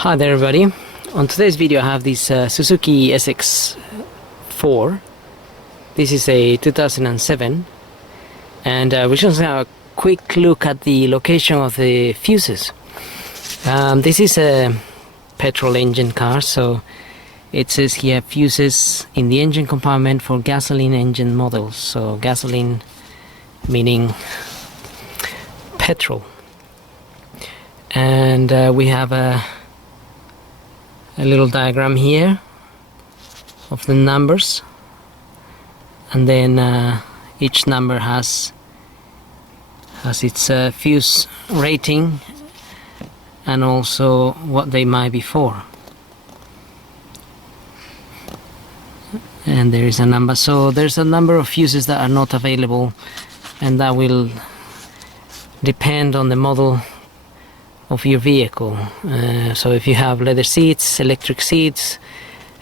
Hi there everybody. On today's video I have this Suzuki SX4. This is a 2007 and we're just going to have a quick look at the location of the fuses. This is a petrol engine car, so it says here fuses in the engine compartment for gasoline engine models. So gasoline meaning petrol. And we have a little diagram here of the numbers, and then each number has its fuse rating and also what they might be for. And there is a number, so there's a number of fuses that are not available, and that will depend on the model of your vehicle. So if you have leather seats, electric seats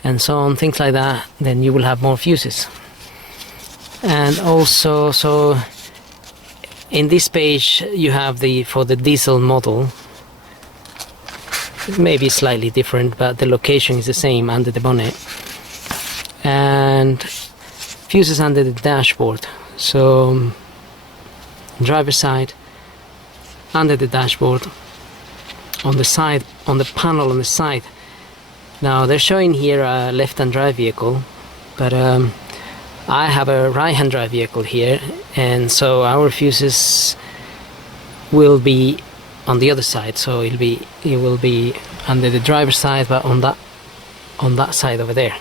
and so on, things like that, then you will have more fuses. And also, so in this page you have for the diesel model, maybe slightly different, but the location is the same under the bonnet, and fuses under the dashboard. So driver's side, under the dashboard, on the side, on the panel on the side. Now they're showing here a left-hand drive vehicle, but I have a right-hand drive vehicle here, and so our fuses will be on the other side. So it will be under the driver's side, but on that side over there.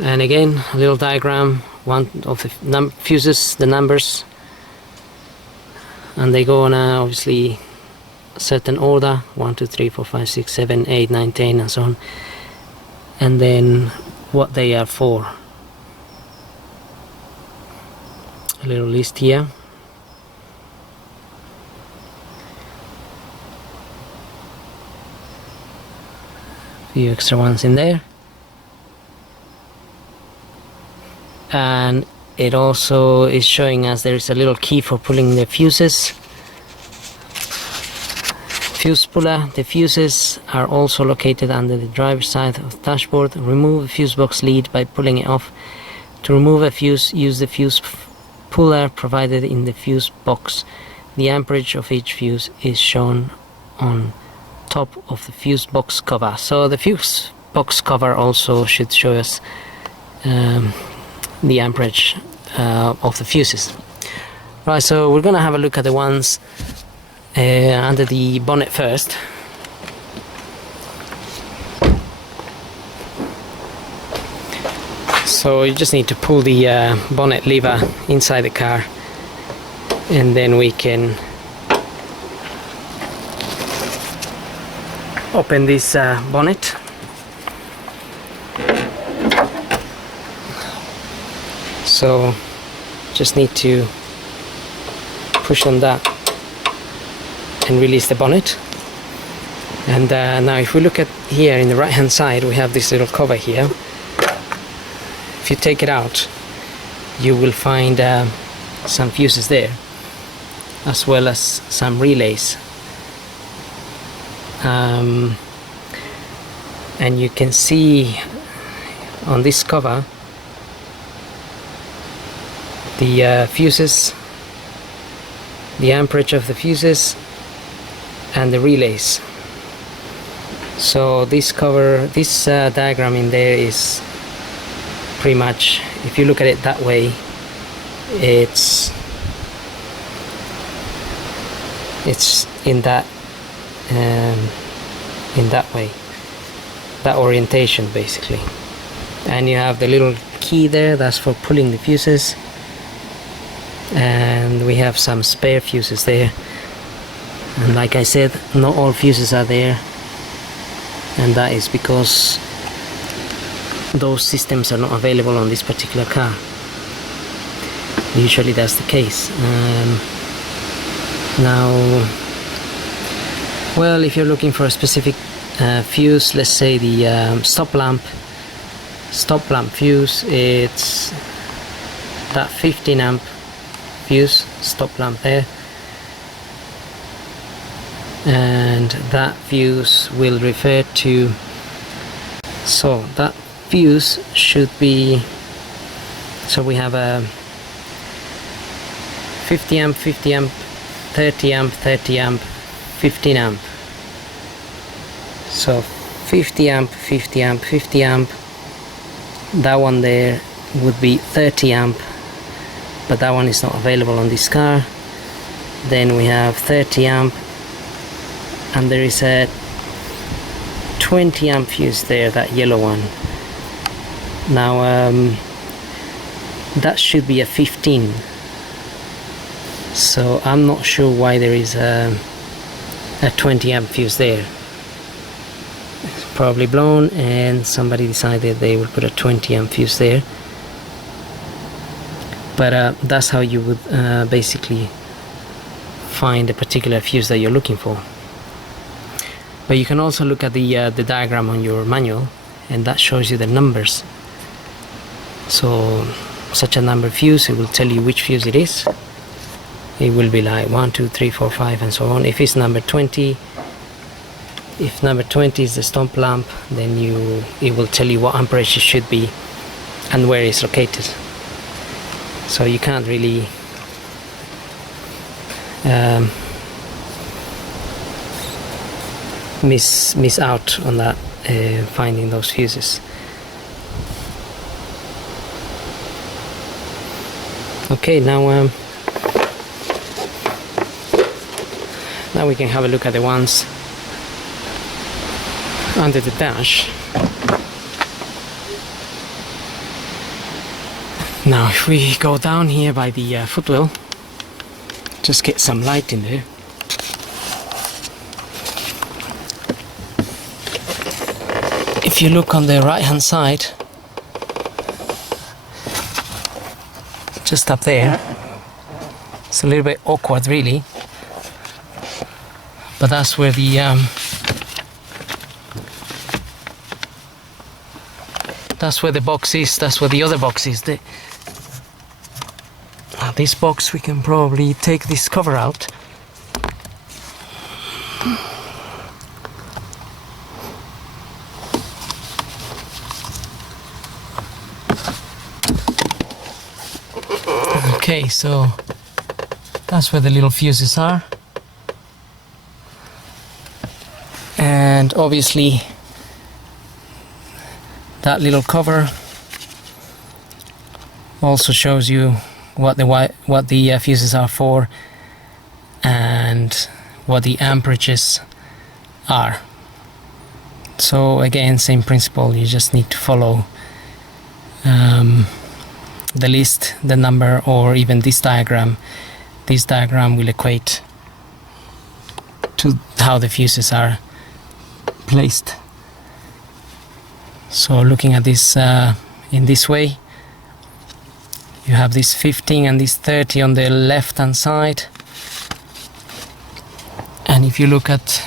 And again, a little diagram, one of the fuses, the numbers, and they go on obviously certain order, 1, 2, 3, 4, 5, 6, 7, 8, 9, 10 and so on, and then what they are for. A little list here. A few extra ones in there, and it also is showing us there is a little key for pulling the fuses. Fuse puller. The fuses are also located under the driver's side of the dashboard. Remove a fuse box lead by pulling it off. To remove a fuse, use the fuse puller provided in the fuse box. The amperage of each fuse is shown on top of the fuse box cover. So the fuse box cover also should show us the amperage of the fuses. Right, so we're gonna have a look at the ones under the bonnet first. So you just need to pull the bonnet lever inside the car, and then we can open this bonnet. So just need to push on that and release the bonnet. And now if we look at here in the right hand side, we have this little cover here. If you take it out, you will find some fuses there, as well as some relays, and you can see on this cover the fuses, the amperage of the fuses and the relays. So this diagram in there is pretty much, if you look at it that way, it's in that way, that orientation basically. And you have the little key there, that's for pulling the fuses, and we have some spare fuses there. And like I said, not all fuses are there, and that is because those systems are not available on this particular car. Usually that's the case. Now, well, if you're looking for a specific fuse, let's say the stop lamp fuse, it's that 15 amp fuse stop lamp there, and that fuse will refer to, so that fuse should be, so we have a 50 amp, 50 amp, 30 amp, 30 amp, 15 amp. So 50 amp, 50 amp, 50 amp, that one there would be 30 amp, but that one is not available on this car. Then we have 30 amp, and there is a 20 amp fuse there, that yellow one. Now that should be a 15, so I'm not sure why there is a 20 amp fuse there. It's probably blown and somebody decided they would put a 20 amp fuse there, but that's how you would basically find a particular fuse that you're looking for. But you can also look at the diagram on your manual, and that shows you the numbers. So such a number fuse, it will tell you which fuse it is. It will be like 1, 2, 3, 4, 5 and so on. If it's number 20, if number 20 is the stump lamp, then it will tell you what amperage it should be and where it's located. So you can't really miss out on that, finding those fuses. Okay, now we can have a look at the ones under the dash. Now if we go down here by the footwell, just get some light in there. If you look on the right hand side, just up there, it's a little bit awkward really, but that's where the box is. That's where the other box is. This box, we can probably take this cover out. Okay, so that's where the little fuses are, and obviously that little cover also shows you what the fuses are for and what the amperages are. So again, same principle, you just need to follow the list, the number, or even this diagram. This diagram will equate to how the fuses are placed. So looking at this in this way, you have this 15 and this 30 on the left hand side, and if you look at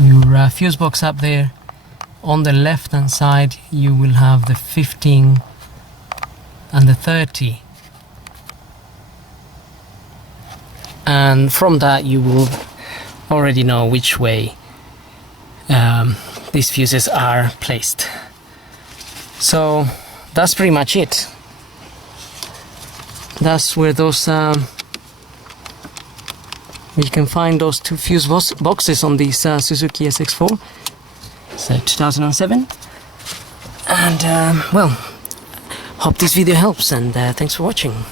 your fuse box up there, on the left hand side you will have the 15 and the 30, and from that you will already know which way these fuses are placed. So that's pretty much it. That's where those you can find those two fuse boxes on this Suzuki SX4. It's a 2007, and well, hope this video helps, and thanks for watching.